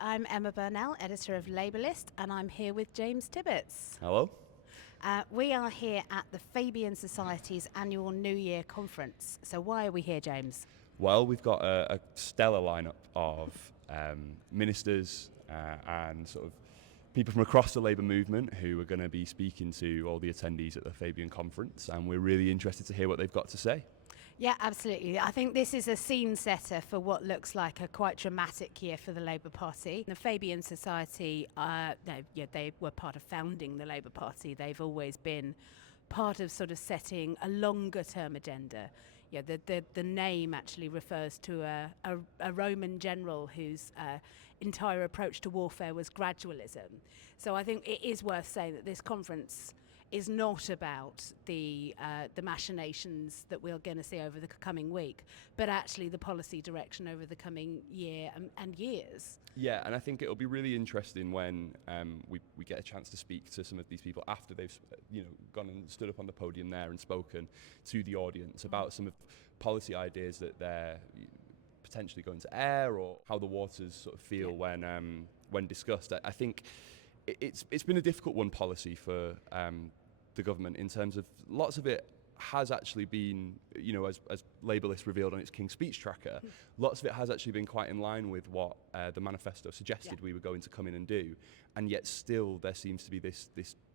Hi, I'm Emma Burnell, editor of LabourList, and I'm here with James Tibbetts. Hello. We are here at the Fabian Society's annual New Year conference. So why are we here, James? Well, we've got a stellar lineup of ministers and sort of people from across the Labour movement who are going to be speaking to all the attendees at the Fabian conference, and we're really interested to hear what they've got to say. Yeah, absolutely. I think this is a scene setter for what looks like a quite dramatic year for the Labour Party. The Fabian Society, they were part of founding the Labour Party. They've always been part of sort of setting a longer term agenda. Yeah, the name actually refers to a Roman general whose entire approach to warfare was gradualism. So I think it is worth saying that this conference is not about the machinations that we're going to see over the coming week, but actually the policy direction over the coming year and years. Yeah, and I think it'll be really interesting when we get a chance to speak to some of these people after they've gone and stood up on the podium there and spoken to the audience about some of the policy ideas that they're potentially going to air, or how the waters sort of feel when discussed. I think it's been a difficult one, policy, for the government, in terms of lots of it has actually been, as LabourList revealed on its King's Speech tracker, lots of it has actually been quite in line with what the manifesto suggested we were going to come in and do, and yet still there seems to be this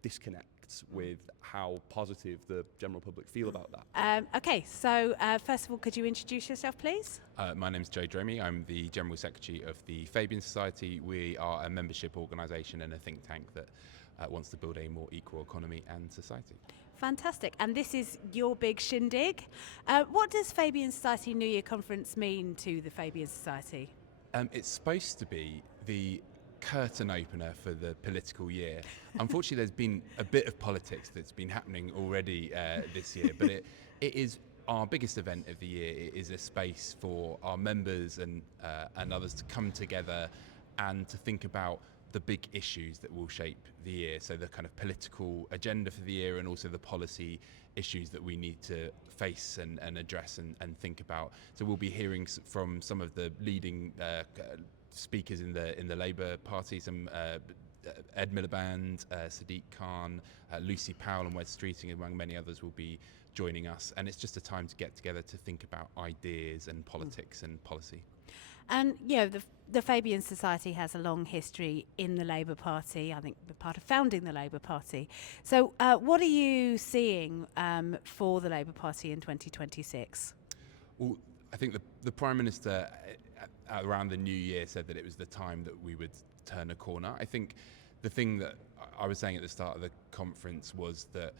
disconnect with how positive the general public feel about that. Okay, so first of all, could you introduce yourself, please? My name's Dromey. I'm the General Secretary of the Fabian Society. We are a membership organisation and a think tank that wants to build a more equal economy and society. Fantastic. And this is your big shindig. What does Fabian Society New Year Conference mean to the Fabian Society? It's supposed to be the curtain opener for the political year. Unfortunately, there's been a bit of politics that's been happening already this year, but it is our biggest event of the year. It is a space for our members and others to come together and to think about the big issues that will shape the year. So the kind of political agenda for the year, and also the policy issues that we need to face and address and think about. So we'll be hearing from some of the leading speakers in the Labour Party, some Ed Miliband, Sadiq Khan, Lucy Powell and Wes Streeting, among many others, will be joining us. And it's just a time to get together to think about ideas and politics and policy. And, the Fabian Society has a long history in the Labour Party. I think we're part of founding the Labour Party. So what are you seeing for the Labour Party in 2026? Well, I think the Prime Minister around the New Year said that it was the time that we would turn a corner. I think the thing that I was saying at the start of the conference was that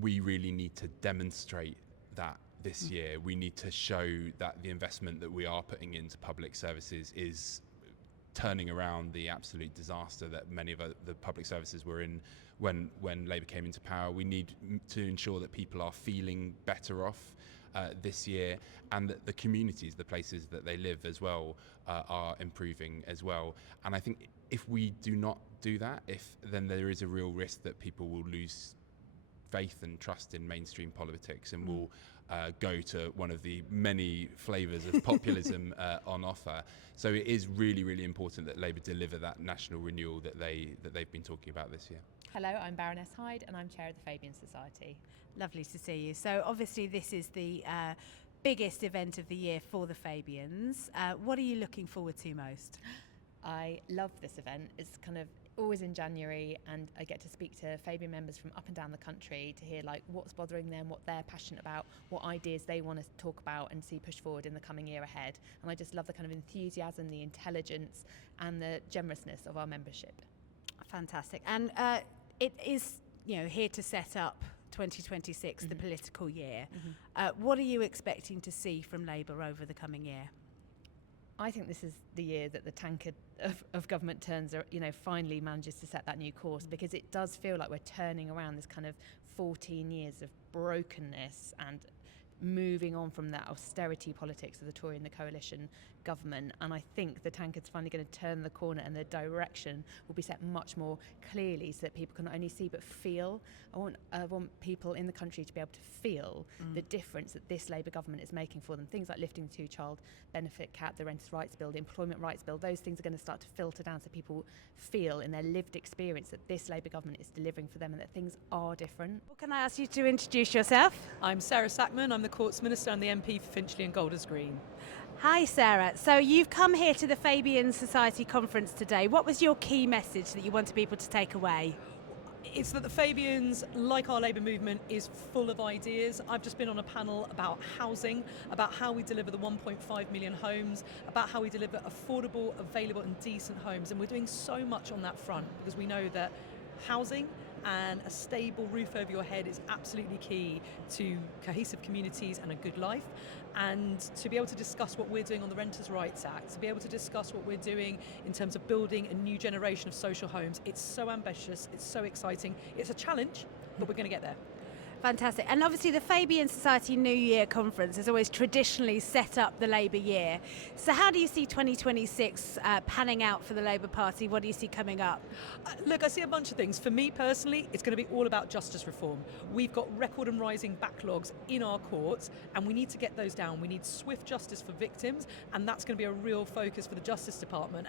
we really need to demonstrate that this year. We need to show that the investment that we are putting into public services is turning around the absolute disaster that many of the public services were in when Labour came into power. We need to ensure that people are feeling better off this year, and that the communities, the places that they live as well, are improving as well. And I think if we do not do that, then there is a real risk that people will lose faith and trust in mainstream politics and will go to one of the many flavours of populism on offer. So it is really, really important that Labour deliver that national renewal that they've been talking about this year. Hello, I'm Baroness Hyde and I'm chair of the Fabian Society. Lovely to see you. So obviously this is the biggest event of the year for the Fabians. What are you looking forward to most? I love this event. It's kind of always in January, and I get to speak to Fabian members from up and down the country to hear what's bothering them, what they're passionate about, what ideas they want to talk about and see pushed forward in the coming year ahead. And I just love the kind of enthusiasm, the intelligence and the generousness of our membership. Fantastic. And it is here to set up 2026, the political year. What are you expecting to see from Labour over the coming year? I think this is the year that the tankard of government turns, finally manages to set that new course, because it does feel like we're turning around this kind of 14 years of brokenness and moving on from that austerity politics of the Tory and the coalition government, and I think the tanker's finally going to turn the corner and the direction will be set much more clearly so that people can not only see but feel. I want people in the country to be able to feel the difference that this Labour government is making for them. Things like lifting the two-child benefit cap, the Renters' Rights Bill, the Employment Rights Bill, those things are going to start to filter down so people feel in their lived experience that this Labour government is delivering for them and that things are different. Well, can I ask you to introduce yourself? I'm Sarah Sackman, I'm the Courts Minister and the MP for Finchley and Golders Green. Hi Sarah, so you've come here to the Fabian Society conference today. What was your key message that you wanted people to take away? It's that the Fabians, like our Labour movement, is full of ideas. I've just been on a panel about housing, about how we deliver the 1.5 million homes, about how we deliver affordable, available and decent homes, and we're doing so much on that front because we know that housing and a stable roof over your head is absolutely key to cohesive communities and a good life. And to be able to discuss what we're doing on the Renters' Rights Act, to be able to discuss what we're doing in terms of building a new generation of social homes, it's so ambitious, it's so exciting, it's a challenge, but we're going to get there. Fantastic. And obviously the Fabian Society New Year Conference has always traditionally set up the Labour year. So how do you see 2026 panning out for the Labour Party? What do you see coming up? Look, I see a bunch of things. For me personally, it's going to be all about justice reform. We've got record and rising backlogs in our courts and we need to get those down. We need swift justice for victims, and that's going to be a real focus for the Justice Department.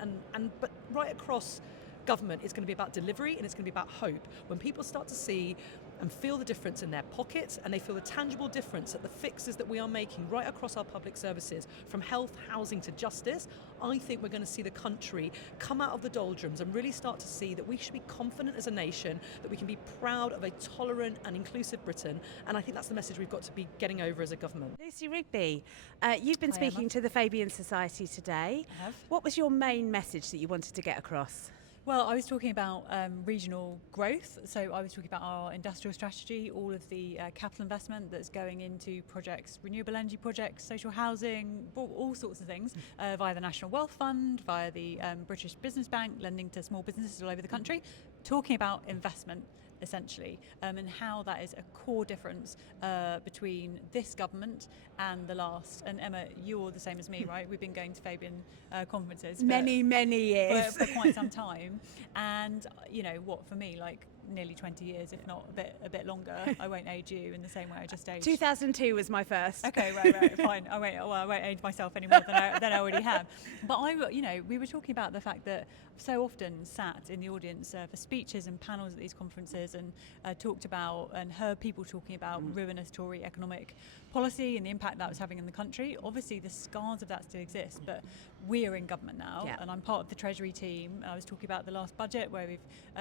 But right across government, it's going to be about delivery and it's going to be about hope. When people start to see and feel the difference in their pockets and they feel the tangible difference that the fixes that we are making right across our public services, from health, housing to justice, I think we're going to see the country come out of the doldrums and really start to see that we should be confident as a nation, that we can be proud of a tolerant and inclusive Britain, and I think that's the message we've got to be getting over as a government. Lucy Rigby, you've been speaking to the Fabian Society today. I have. What was your main message that you wanted to get across? Well, I was talking about regional growth. So I was talking about our industrial strategy, all of the capital investment that's going into projects, renewable energy projects, social housing, all sorts of things, via the National Wealth Fund, via the British Business Bank, lending to small businesses all over the country, talking about investment essentially, and how that is a core difference between this government and the last. And Emma, you're the same as me, right? We've been going to Fabian conferences Many years. for quite some time. And you know what, for me, like nearly 20 years, if not a bit longer. I won't age you in the same way I just aged. 2002 was my first. Okay, right, fine. I won't age myself any more than I already have. But we were talking about the fact that so often sat in the audience for speeches and panels at these conferences and talked about and heard people talking about ruinous Tory economic policy and the impact that was having in the country. Obviously, the scars of that still exist, but we are in government now, and I'm part of the Treasury team. I was talking about the last budget where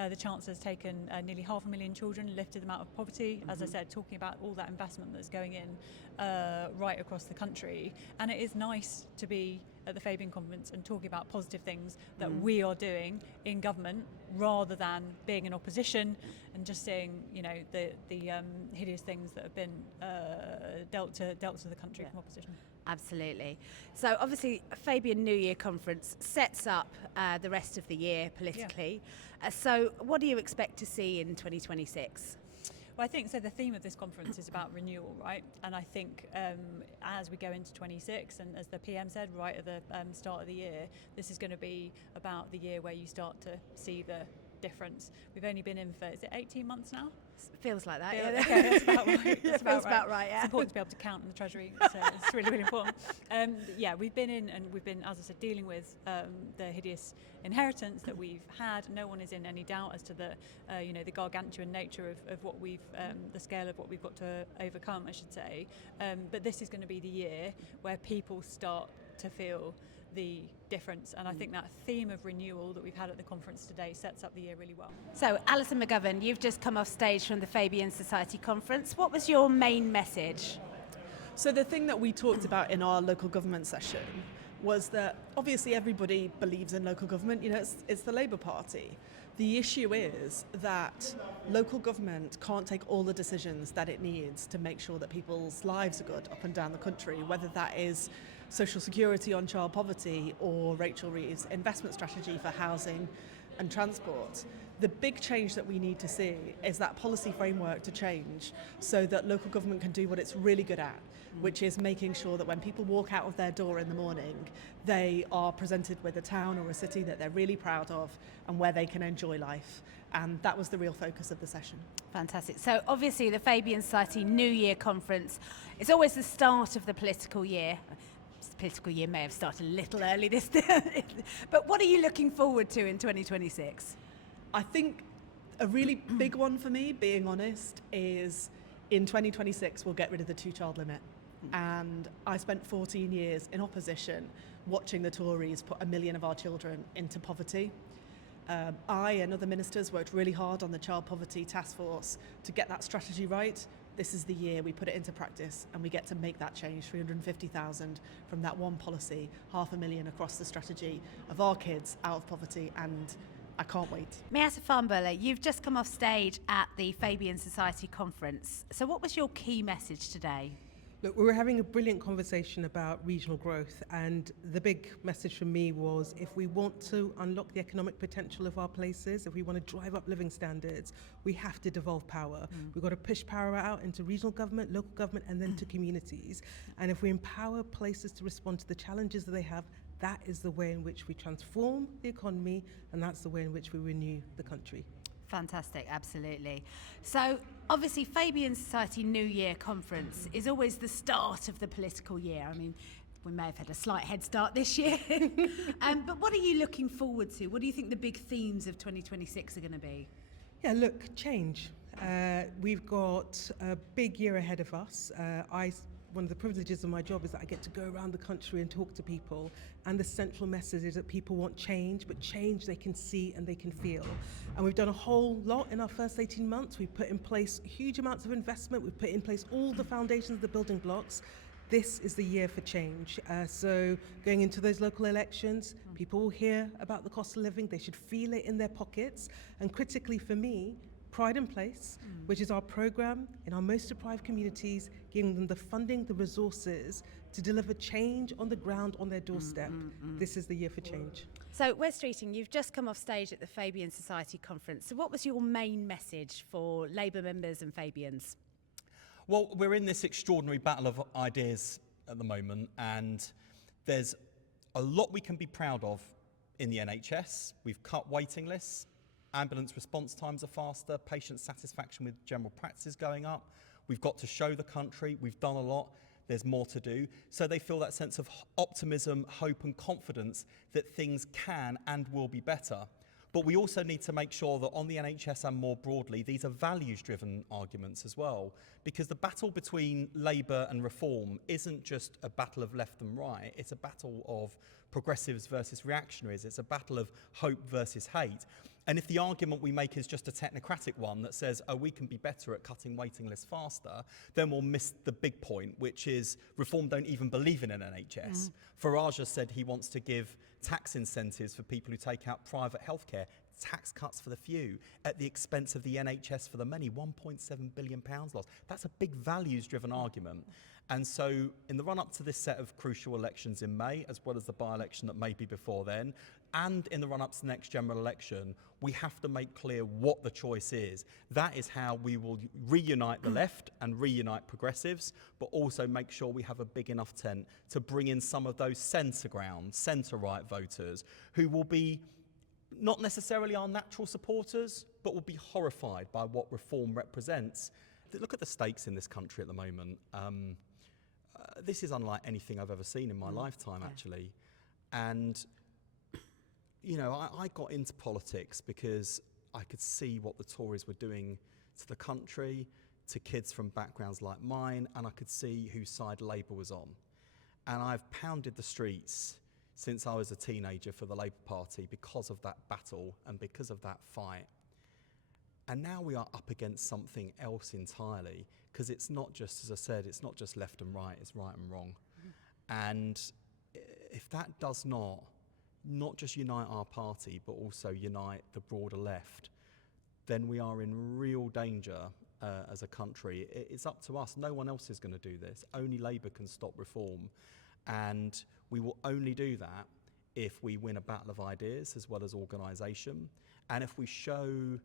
the Chancellor's taken nearly 500,000 children, lifted them out of poverty. As I said, talking about all that investment that's going in right across the country. And it is nice to be at the Fabian conference and talking about positive things that we are doing in government, rather than being in opposition and just seeing, you know, the hideous things that have been dealt to the country from opposition. Absolutely. So obviously Fabian New Year Conference sets up the rest of the year politically. So what do you expect to see in 2026? Well, I think so. The theme of this conference is about renewal, right? And I think as we go into 26, and as the PM said right at the start of the year, this is going to be about the year where you start to see the difference. We've only been in for, is it 18 months now? Feels like that. Okay, that's about right. That's about right. Yeah. It's important to be able to count in the Treasury, so it's really, really important. We've been in, and we've been, as I said, dealing with the hideous inheritance that we've had. No one is in any doubt as to the gargantuan nature of what we've, the scale of what we've got to overcome, I should say. But this is going to be the year where people start to feel the difference, and I think that theme of renewal that we've had at the conference today sets up the year really well. So Alison McGovern, you've just come off stage from the Fabian Society conference. What was your main message? So the thing that we talked about in our local government session was that obviously everybody believes in local government, you know, it's the Labour Party. The issue is that local government can't take all the decisions that it needs to make sure that people's lives are good up and down the country, whether that is social security on child poverty or Rachel Reeves' investment strategy for housing, and transport. The big change that we need to see is that policy framework to change so that local government can do what it's really good at, which is making sure that when people walk out of their door in the morning, they are presented with a town or a city that they're really proud of and where they can enjoy life. And that was the real focus of the session. Fantastic. So obviously the Fabian Society New Year Conference is always the start of the political year. The political year may have started a little early this year, but what are you looking forward to in 2026? I think a really big one for me, being honest, is in 2026 we'll get rid of the two-child limit. And I spent 14 years in opposition watching the Tories put 1 million of our children into poverty. I and other ministers worked really hard on the Child Poverty Task Force to get that strategy right. This is the year we put it into practice and we get to make that change, 350,000 from that one policy, 500,000 across the strategy of our kids out of poverty, and I can't wait. Miatta Fahnbuleh, you've just come off stage at the Fabian Society Conference. So what was your key message today? Look, we were having a brilliant conversation about regional growth, and the big message from me was if we want to unlock the economic potential of our places, if we want to drive up living standards, we have to devolve power. We've got to push power out into regional government, local government, and then to communities. And if we empower places to respond to the challenges that they have, that is the way in which we transform the economy, and that's the way in which we renew the country. Fantastic, absolutely. So obviously Fabian Society New Year Conference is always the start of the political year. I mean, we may have had a slight head start this year. But what are you looking forward to? What do you think the big themes of 2026 are going to be? Yeah, look, change. We've got a big year ahead of us. One of the privileges of my job is that I get to go around the country and talk to people, and the central message is that people want change, but change they can see and they can feel. And we've done a whole lot in our first 18 months. We've put in place huge amounts of investment. We've put in place all the foundations, the building blocks. This is the year for change. So going into those local elections, people will hear about the cost of living. They should feel it in their pockets. And critically for me, Pride in Place, which is our program in our most deprived communities, giving them the funding, the resources to deliver change on the ground on their doorstep. This is the year for change. So Wes Streeting, you've just come off stage at the Fabian Society Conference. So what was your main message for Labour members and Fabians? Well, we're in this extraordinary battle of ideas at the moment, and there's a lot we can be proud of in the NHS. We've cut waiting lists. Ambulance response times are faster, patient satisfaction with general practice is going up. We've got to show the country, we've done a lot, there's more to do. So they feel that sense of optimism, hope and confidence that things can and will be better. But we also need to make sure that on the NHS and more broadly, these are values-driven arguments as well. Because the battle between Labour and Reform isn't just a battle of left and right, it's a battle of progressives versus reactionaries, it's a battle of hope versus hate. And if the argument we make is just a technocratic one that says, oh, we can be better at cutting waiting lists faster, then we'll miss the big point, which is Reform don't even believe in an NHS. Farage has said he wants to give tax incentives for people who take out private healthcare, tax cuts for the few, at the expense of the NHS for the many, £1.7 billion lost. That's a big values-driven argument. And so in the run-up to this set of crucial elections in May, as well as the by-election that may be before then, and in the run-up to the next general election, we have to make clear what the choice is. That is how we will reunite the left and reunite progressives, but also make sure we have a big enough tent to bring in some of those centre ground, centre-right voters who will be not necessarily our natural supporters, but will be horrified by what Reform represents. Look at the stakes in this country at the moment. This is unlike anything I've ever seen in my lifetime, actually. And, you know, I got into politics because I could see what the Tories were doing to the country, to kids from backgrounds like mine, and I could see whose side Labour was on. And I've pounded the streets since I was a teenager for the Labour Party because of that battle and because of that fight. And now we are up against something else entirely, because it's not just, as I said, it's not just left and right, it's right and wrong. And if that does not just unite our party, but also unite the broader left, then we are in real danger as a country. It's up to us. No one else is going to do this. Only Labour can stop Reform. And we will only do that if we win a battle of ideas as well as organisation, and if we show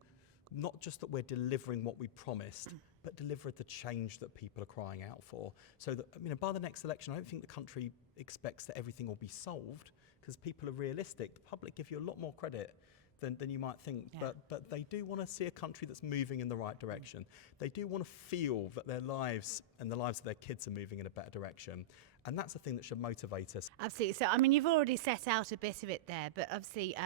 not just that we're delivering what we promised, but deliver the change that people are crying out for. So that, you know, by the next election, I don't think the country expects that everything will be solved, because people are realistic. The public give you a lot more credit than you might think, but they do want to see a country that's moving in the right direction. They do want to feel that their lives and the lives of their kids are moving in a better direction. And that's the thing that should motivate us. Absolutely. So, I mean, you've already set out a bit of it there, but obviously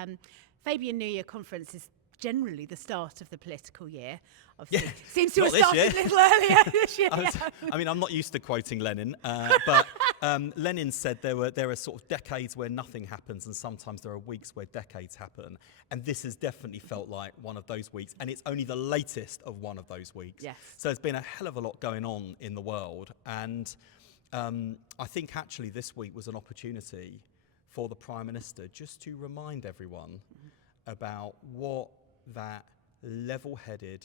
Fabian New Year Conference is generally the start of the political year. Obviously, seems to have started a little earlier this year. I mean, I'm not used to quoting Lenin, but Lenin said there are sort of decades where nothing happens, and sometimes there are weeks where decades happen. And this has definitely felt like one of those weeks, and it's only the latest of one of those weeks. Yes. So there's been a hell of a lot going on in the world, and I think actually this week was an opportunity for the Prime Minister just to remind everyone about what that level-headed,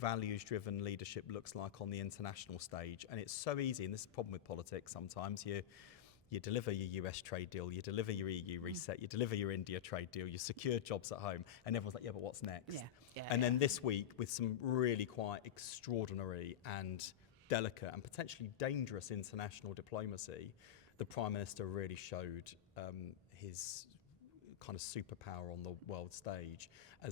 values-driven leadership looks like on the international stage. And it's so easy, and this is the problem with politics sometimes. You deliver your US trade deal, you deliver your EU reset, you deliver your India trade deal, you secure jobs at home, and everyone's like, yeah, but what's next? And then this week, with some really quite extraordinary and delicate and potentially dangerous international diplomacy, the Prime Minister really showed his kind of superpower on the world stage. I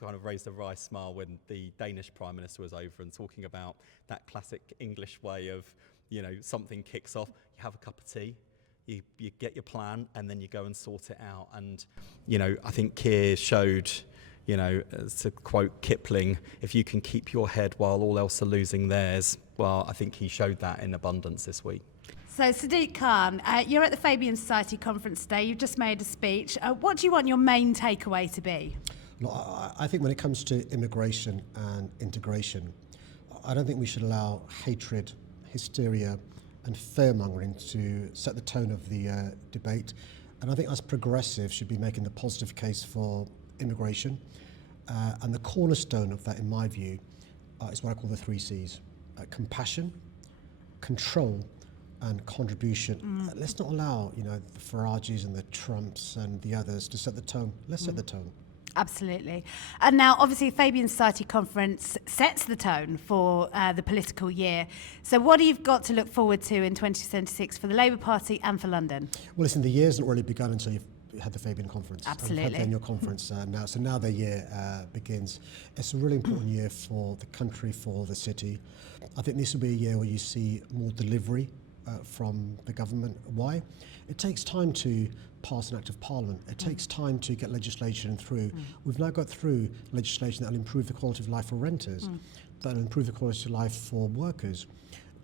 kind of raised a wry smile when the Danish Prime Minister was over and talking about that classic English way of, you know, something kicks off, you have a cup of tea, you get your plan, and then you go and sort it out. And, you know, I think Keir showed, you know, to quote Kipling, if you can keep your head while all else are losing theirs, well, I think he showed that in abundance this week. So, Sadiq Khan, you're at the Fabian Society conference today. You've just made a speech. What do you want your main takeaway to be? I think when it comes to immigration and integration, I don't think we should allow hatred, hysteria and fear-mongering to set the tone of the debate. And I think us progressives should be making the positive case for immigration. And the cornerstone of that, in my view, is what I call the 3 C's. Compassion, control, and contribution. Let's not allow, you know, the Farages and the Trumps and the others to set the tone. Let's set the tone. Absolutely. And now, obviously, Fabian Society Conference sets the tone for the political year. So what have you got to look forward to in 2026 for the Labour Party and for London? Well, listen, the year's not really begun until you've had the Fabian Conference. Absolutely. And had the annual conference now. So now the year begins. It's a really important year for the country, for the city. I think this will be a year where you see more delivery from the government. Why? It takes time to pass an act of parliament. It takes time to get legislation through. We've now got through legislation that will improve the quality of life for renters, that will improve the quality of life for workers.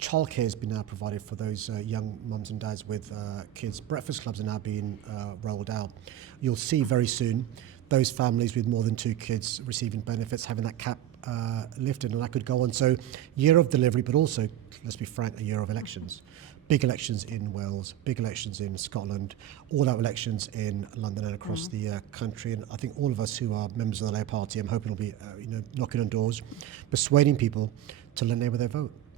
Childcare has been now provided for those young mums and dads with kids. Breakfast clubs are now being rolled out. You'll see very soon those families with more than 2 kids receiving benefits, having that cap lifted, and I could go on. So, year of delivery, but also, let's be frank, a year of elections. Big elections in Wales, big elections in Scotland, all out elections in London and across the country. And I think all of us who are members of the Labour Party, I'm hoping will be knocking on doors, persuading people to lend over their vote.